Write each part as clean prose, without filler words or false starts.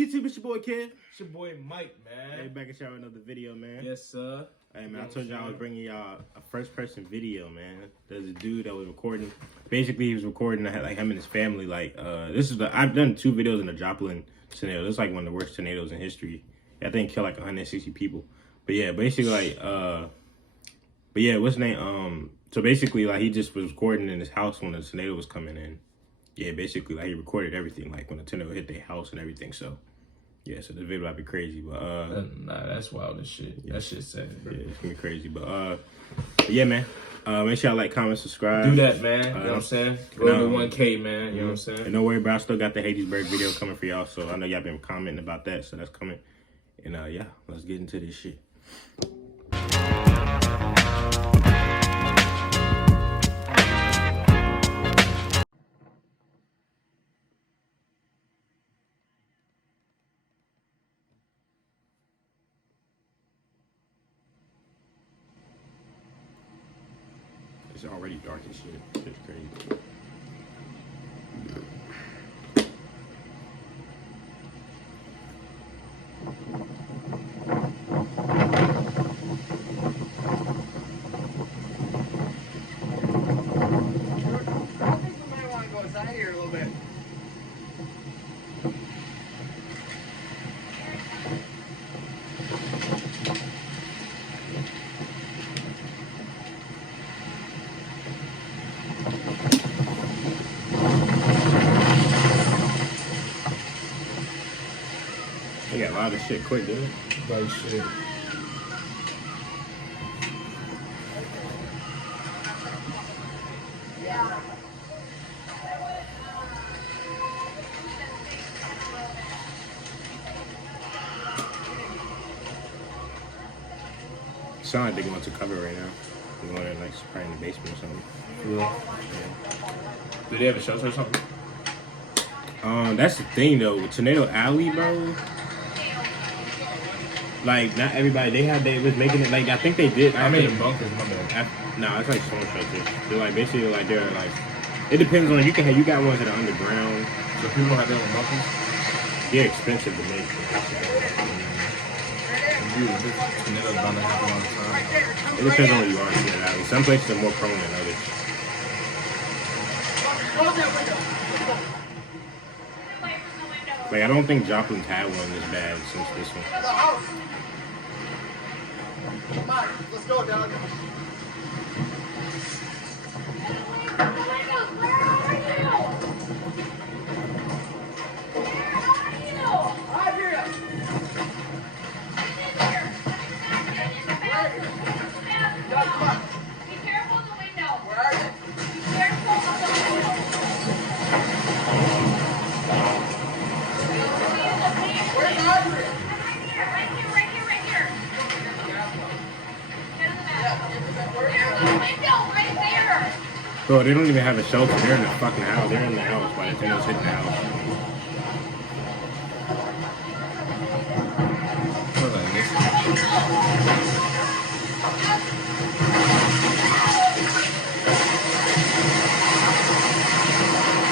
YouTube? It's your boy Kev. It's your boy Mike, man. Hey, back at y'all with another video, man. Yes, sir. Hey, man, I told y'all I was bringing y'all a first-person video, man. There's a dude that was recording. Basically, he was recording like him and his family. Like, I've done 2 videos in the Joplin tornado. It's like one of the worst tornadoes in history. I think it killed like 160 people. But yeah, basically what's his name? So basically, like, he just was recording in his house when the tornado was coming in. Yeah, basically, like, he recorded everything, like, when the tornado hit their house and everything, so. Yeah, so the video might be crazy, but, Nah, that's wild as shit. Yeah. That shit's sad, bro. Yeah, it's gonna be crazy, but yeah, man. Make sure y'all like, comment, subscribe. Do that, man. You know what I'm saying? Roll to 1K, man. You know what I'm saying? And don't worry, bro. I still got the Hattiesburg video coming for y'all, so I know y'all been commenting about that, so that's coming. And, yeah, let's get into this shit. It's already dark as shit. It's crazy. They got a lot of shit quick, dude. Like shit. Sound like they're going to cover right now. They're going in, like, probably in the basement or something. Yeah. Do they have a shelter or something? That's the thing though, with Tornado Alley, bro. Like, not everybody, they was making it, like, I think they did. I made a bunkers, my bad. No, it's like storm shelters. They're like, basically, like, they're like, it depends on, you got ones that are underground. So people don't have their own bunkers? They're expensive to make. Tornadoes bound to happen all the time. It depends on where you are in Tornado Alley. Some places are more prone than others. Like, I don't think Joplin's had one this bad since this one. Come on, let's go, Doug. Bro, they don't even have a shelter. They're in the fucking house. They're in the house by the tornado's hitting the house.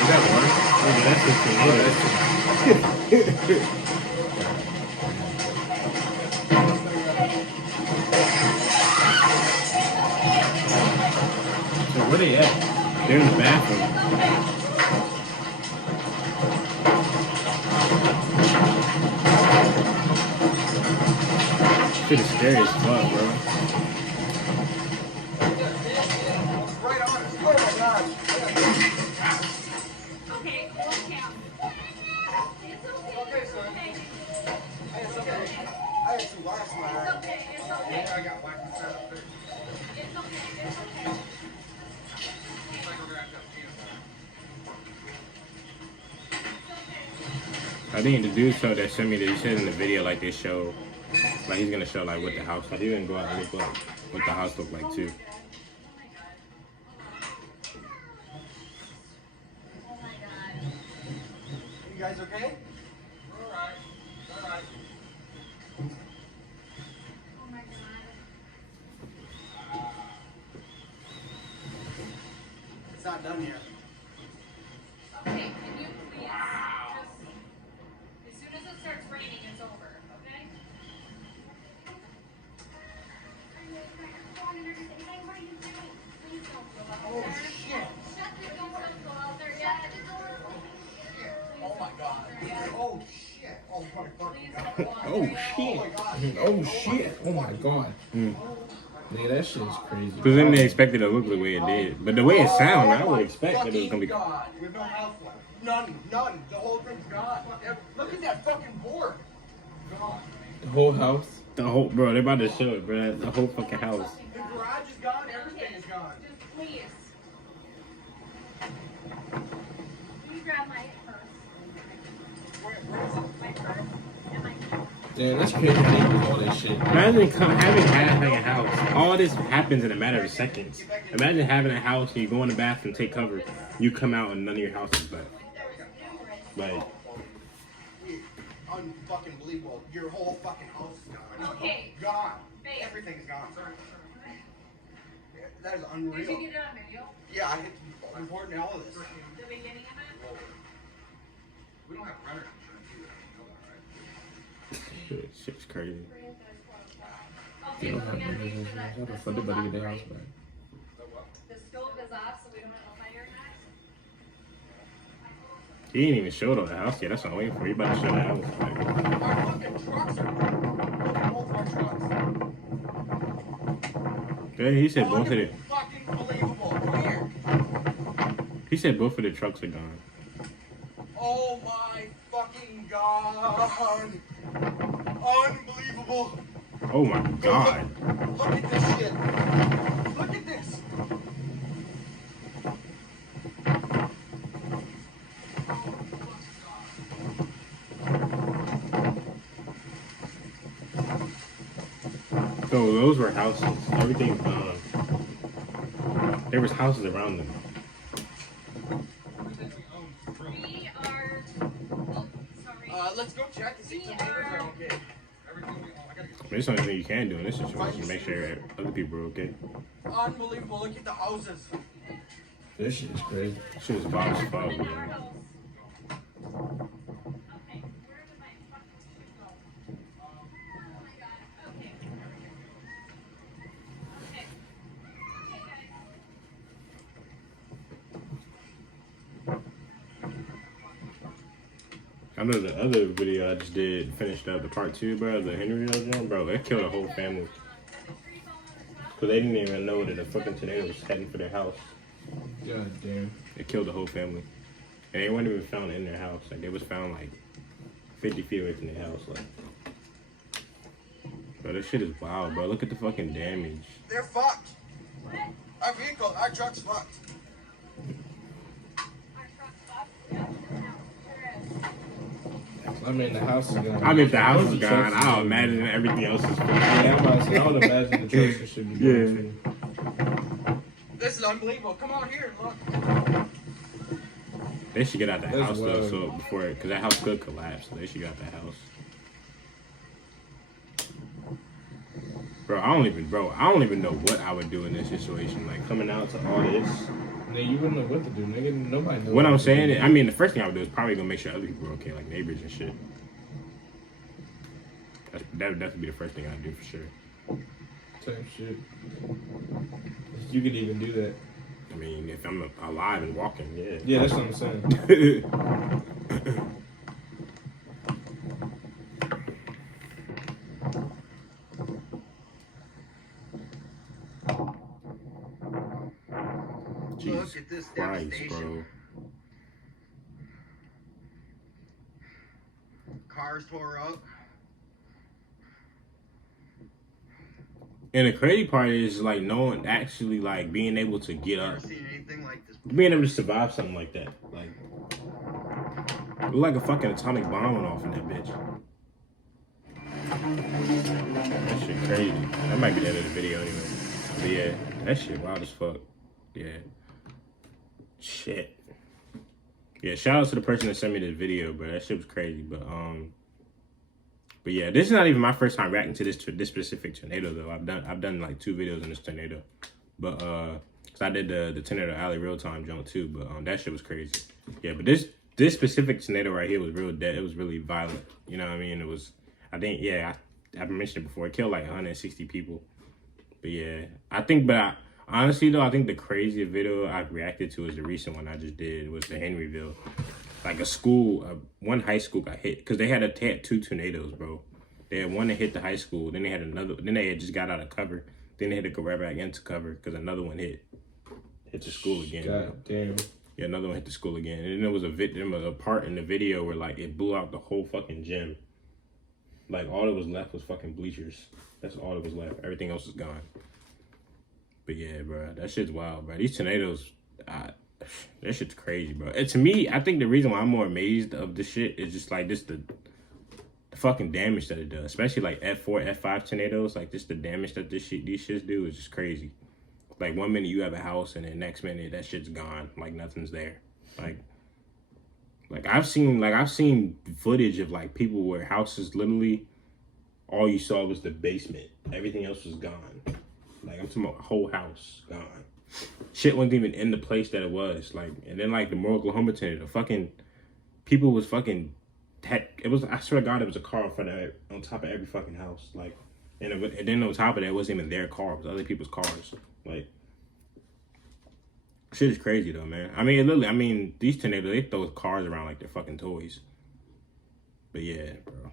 Is that one? Oh, that's 15. So where they at? They're in the bathroom. Shit is scary as fuck, bro. Right on us. Oh my God. Okay, we'll count. It's okay. Okay, son. Hey, it's okay. I had some last night. It's okay. It's okay. I got whacked inside up there. It's okay. It's okay. I think the dude showed that sent me that he said in the video, like, they show, like, he's gonna show, like, what the house, like, he's gonna go out and look like what the house looked like, too. Oh my God. You guys okay? All right. All right. Oh my God. It's not done yet. Okay, can you please just, as soon as it starts Oh shit! Oh my fucking god! Oh Oh my god! Oh shit! Oh my god. Nigga, that shit is crazy. Because then they expected it to look the way it did. But the way it sounded, man, I would expect that it was going to be... God. We have no house left. None. The whole thing's gone. Look at that fucking board. Gone. The whole house. The whole... Bro, they're about to show it, bro. The whole fucking house. The garage is gone. Everything is gone. Just please. Will you grab my purse? Where is it? My purse and my keys. Damn, that's crazy. They do all that shit. Imagine having a house. All this happens in a matter of seconds. Imagine having a house and you go in the bathroom, take cover. You come out and none of your house is back. Like... Unfucking believable. Your whole fucking house is gone. Okay. Gone. Babe. Everything is gone. Yeah, that is Did unreal. you get it on video? Yeah, I recording all of this. The beginning of it? We don't have renter insurance either. Shit's crazy. Okay, well, we gotta make sure that How the the fuck stove they get their off, house back? the stove is off, so we don't have a fire next. He didn't even show the house yet. That's what I'm waiting for. He about to show the house. Like, Our fucking trucks are gone. Look at both our trucks. yeah, he said both of the... Fucking believable. Come here. He said both of the trucks are gone. Oh my fucking god. Unbelievable. Oh my god. Look at this shit. Look at this. So those were houses. Everything's gone. There was houses around them. We are, oh, sorry. Let's go check and see if the neighbors are okay. There's something that you can do in this situation to make sure other people are okay. Unbelievable. Look at the houses. This shit is crazy. Shit was wild as fuck, In our man. house. Okay, where did my fucking shoe go? Oh my god, okay. Okay. Okay, guys. I know the other video I just did finished up the part 2, bro. The Henry Joe, bro. That killed a whole family. Cause they didn't even know that a fucking tornado was heading for their house. God damn. It killed the whole family. And they weren't even found in their house. Like they was found like 50 feet away from their house. Like, bro, this shit is wild, bro. Look at the fucking damage. They're fucked. Our vehicle, our truck's fucked. Our truck's up. Yeah, sure is. I mean, the house is gone. I mean, if the house is gone, I'll imagine everything else is gone. Yeah, I'm about to say, I would imagine the trucks should be gone too. This is unbelievable. Come on here and look. They should get out the That's house though, wild. so before, cause that house could collapse. So they should get out the house. Bro, I don't even know what I would do in this situation. Like coming out to all this. Nigga, you wouldn't know what to do, nigga. Nobody knows. What I'm to saying, do. I mean, the first thing I would do is probably gonna make sure other people are okay, like neighbors and shit. That would definitely be the first thing I'd do for sure. Type shit. You could even do that. I mean, if I'm alive and walking, yeah. Yeah, that's what I'm saying. Jesus Look at this Christ, devastation. bro. Cars tore up. And the crazy part is like knowing, actually like being able to get up, Never seen anything like this. being able to survive something like that. Like, it looked like a fucking atomic bomb went off in that bitch. That shit crazy. That might be the end of the video anyway. But yeah, that shit wild as fuck. Yeah. Shit. Yeah, shout out to the person that sent me this video, bro. That shit was crazy. But yeah, this is not even my first time reacting to this specific tornado though. I've done like 2 videos on this tornado. But cause I did the Tornado Alley real time jump too, but that shit was crazy. Yeah, but this specific tornado right here was real dead. It was really violent. You know what I mean? It was, I think, yeah, I've mentioned it before. It killed like 160 people. But yeah, honestly though, I think the craziest video I've reacted to is the recent one I just did. It was the Henryville. like a school, one high school got hit because they had 2 tornadoes, bro. They had one that hit the high school, then they had another. Then they had just got out of cover. Then they had to go right back into cover because another one hit the school again. God damn. Yeah, another one hit the school again. And then there was a part in the video where like it blew out the whole fucking gym. Like all that was left was fucking bleachers. That's all that was left. Everything else is gone. But yeah, bro, that shit's wild, bro. These tornadoes, that shit's crazy, bro. And to me, I think the reason why I'm more amazed of this shit is just like the fucking damage that it does. Especially like F4, F5 tornadoes, like just the damage that these shits do is just crazy. Like 1 minute you have a house and the next minute that shit's gone. Like nothing's there. Like I've seen footage of like people where houses literally all you saw was the basement. Everything else was gone. Like I'm talking about a whole house gone. Shit wasn't even in the place that it was. Like and then like the Moore, Oklahoma tornado, fucking people was fucking it was, I swear to God, it was a car in front of it, on top of every fucking house. Like and then on top of that, it wasn't even their car, it was other people's cars. Like shit is crazy though, man. I mean, literally, these tornadoes, they throw cars around like they're fucking toys. But yeah, bro.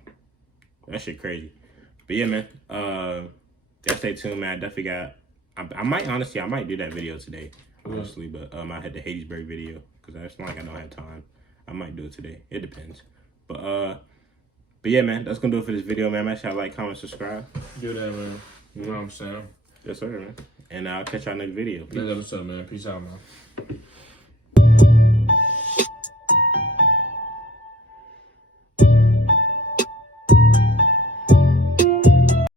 That shit crazy. But yeah, man. Yeah, stay tuned, man. I definitely got, I might do that video today, honestly. But I had the Hattiesburg video, because it's not like I don't have time. I might do it today. It depends. But yeah, man. That's going to do it for this video, man. Make sure y'all like, comment, subscribe. Do that, man. You know what I'm saying? Yes, sir, man. And I'll catch y'all next video. Peace. Next episode, man. Peace out, man.